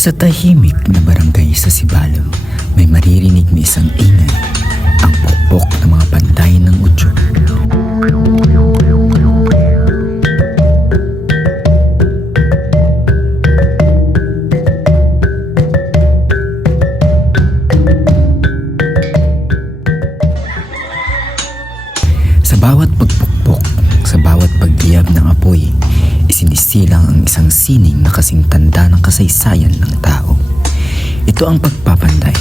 Sa tahimik na barangay sa Sibalom, may maririnig na isang ingay, ang pokpok ng mga pantay ng udyok. Sa bawat pagpukpok, sa bawat pagliyab ng apoy, isinisilang ang isang sining na kasing tanda ng kasaysayan ng tao. Ito ang pagpapanday,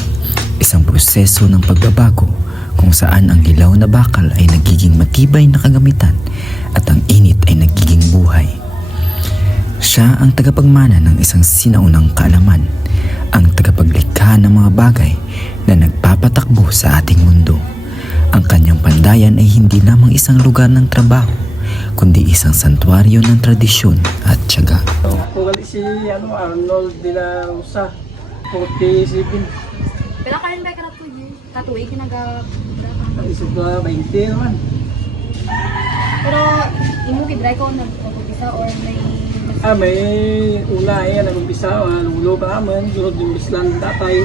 isang proseso ng pagbabago kung saan ang hilaw na bakal ay nagiging matibay na kagamitan at ang init ay nagiging buhay. Siya ang tagapagmana ng isang sinaunang kaalaman, ang tagapaglikha ng mga bagay na nagpapatakbo sa ating mundo. Ang kanyang pandayan ay hindi lamang isang lugar ng trabaho, kundi isang santuaryo ng tradisyon at tiyaga. Kugali si Arnold de la Rosa, 47. Pero kanin ba ka na katuig nag Isip ko 20 naman. pero imo gidray ko nagpapisa or may May una nag-umpisa, lulo pa naman, sunod yung bislan tatay.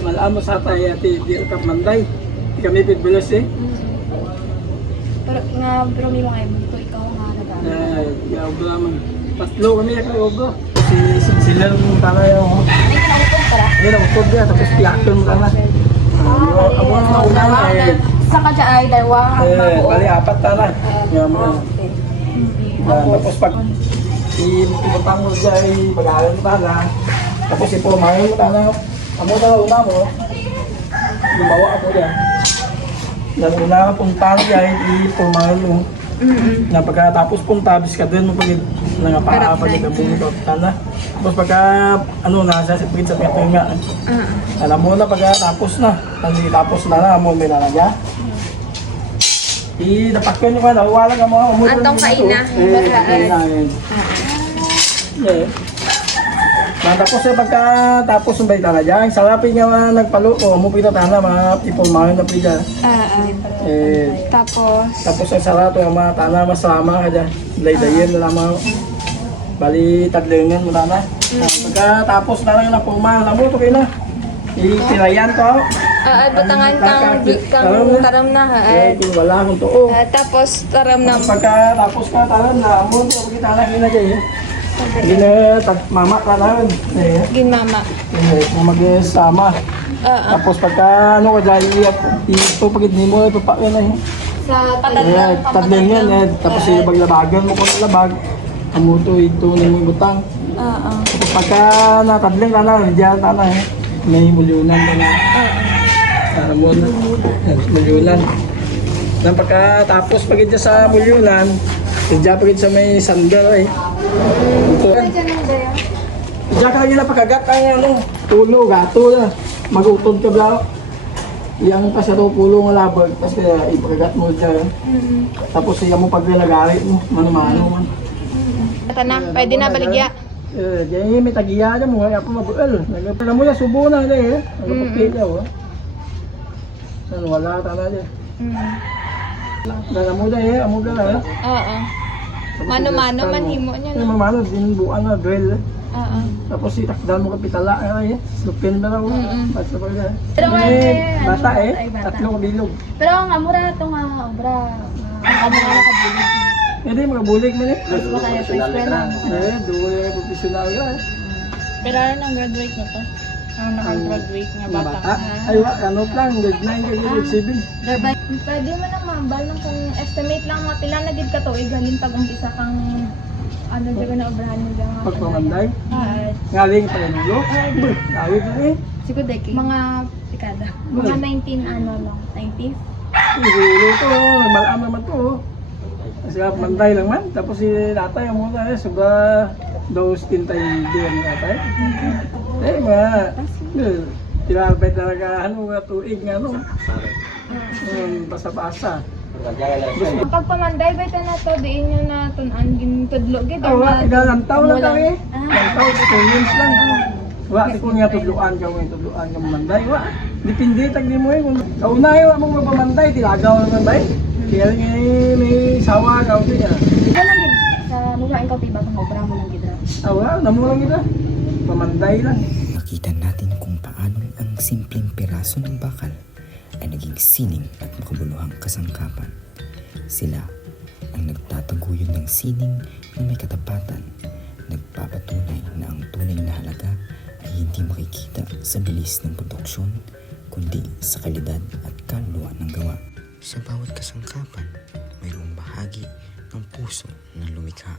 Malamo sa tatay, di ka manday. Di kami pitbilos pero may mga ito ikaw nga nag Yaw naman. Tatlo kami ogo. Sila yung tala yung ay kinautot para utod niya, tapos tiyakon mo tala. Ako na una sa kadya ay dalawa bali apat tala. Tapos pag ipuntang mo dyan ay mag-aaral mo tala. Tapos ipumahin mo tala. Amo na una mo. Lumawa ako dyan. Nang una ka punta dyan, ipumahin mo. Na pagkatapos punta, ka din mo pag nangapaapag yung bumutot tala. Tapos pagka nasa sipagin sa pinga. Alam mo na pagkatapos na. Tapos na mo may nalagya. Dapat ko nyo ka na, wala ka mga umutot. Antong kaina. Tapos pagkatapos ng baita na dyan, sarapin nga nagpalo o mupita tana mga ipulmahin na pida. Tapos ang sarato ang mga tana masalama ka dyan. Laydayin na lamang. Bali taglingan mo tana. Pagkatapos na lang na pulmahan na mo, ito kayo na. Itirayan ko. Butangan kang taram na ha. Kung wala akong tuo. Tapos taram na. Pagkatapos ka taran na mo, kita na kinagay. Hindi na mama ka namin. Ginmama. Mag-sama. Tapos pagka ka dyan, ito pagid ni mo, ipapakin na Sa patadlang. tadling yan. Tapos ilabag-labagan mo kung labag. Amuto ito na mo butang. Tapos pagka natadling ka na, diyan ka na may mulyunan ka na. Mo na. Mulyunan. Nang pagkatapos pagid sa mulyunan, diyan pagid sa may sandal Diyan ka nila pagkagat ang tulo, gato na. Magutod ka bla. Iyang pa sa pulo nga labag, tapos ipagagat mo dyan. Tapos siya mo paglalagari mo, mano-mano man. Ito na, pwede na baligya. Diyan may tagiya dyan mo, ako mabuel. Alam mo yan, subo na nila Nagpapit niya wala tala dyan. Alam mo dyan amo dyan Oo. Mano-mano man himo niya no. Mano, dinubuan na, drill. Tapos itakdal mo kapitala, lupin na raw. Basta pa yan. Pero Bata tatlong bilog. pero nga mura to nga obra ang mga nakabulig Hindi, magabulig mo mas makaya sa eskwela Duwe professional ka. Pero ano nang graduate na to? Ano nang-graduate nga bata? Ay, lang, grade 9, grade 7. pwede mo nang maambal ng kung estimate lang mga pila na gid ka tuig halin pag umpisa kang dyan na obrahan mo dyan Pagpamanday. Ngaling pa yung ulo. Awit na siguro mga dekada mga 19 lang 90s Ulo to, nagmalaan naman to. Kasi manday lang man. Tapos si tatay, ang muna suba dos tintay din tatay. Tinarbay talaga, tuig nga, basa-basa. ang pagpamanday ba ito na to diin nyo na tunan gintudlo gid Lantaw lang kami. Lantaw, 2 years lang. Di ko nga tudluan ka mamanday. Dipindi, tagdi mo Kauna mong mapamanday, tilagaw naman ba Kaya may sawa ka ikaw lang gid sa mura ikaw tiba kung obra mo lang gid namulang kita. pamanday lang. Nakita natin kung paano ang simpleng piraso ng bakal ay naging sining at makabuluhang kasangkapan. Sila ang nagtataguyod ng sining na may katapatan, nagpapatunay na ang tunay na halaga ay hindi makikita sa bilis ng produksyon, kundi sa kalidad at kaluluwa ng gawa. Sa bawat kasangkapan, mayroong bahagi ng puso na lumikha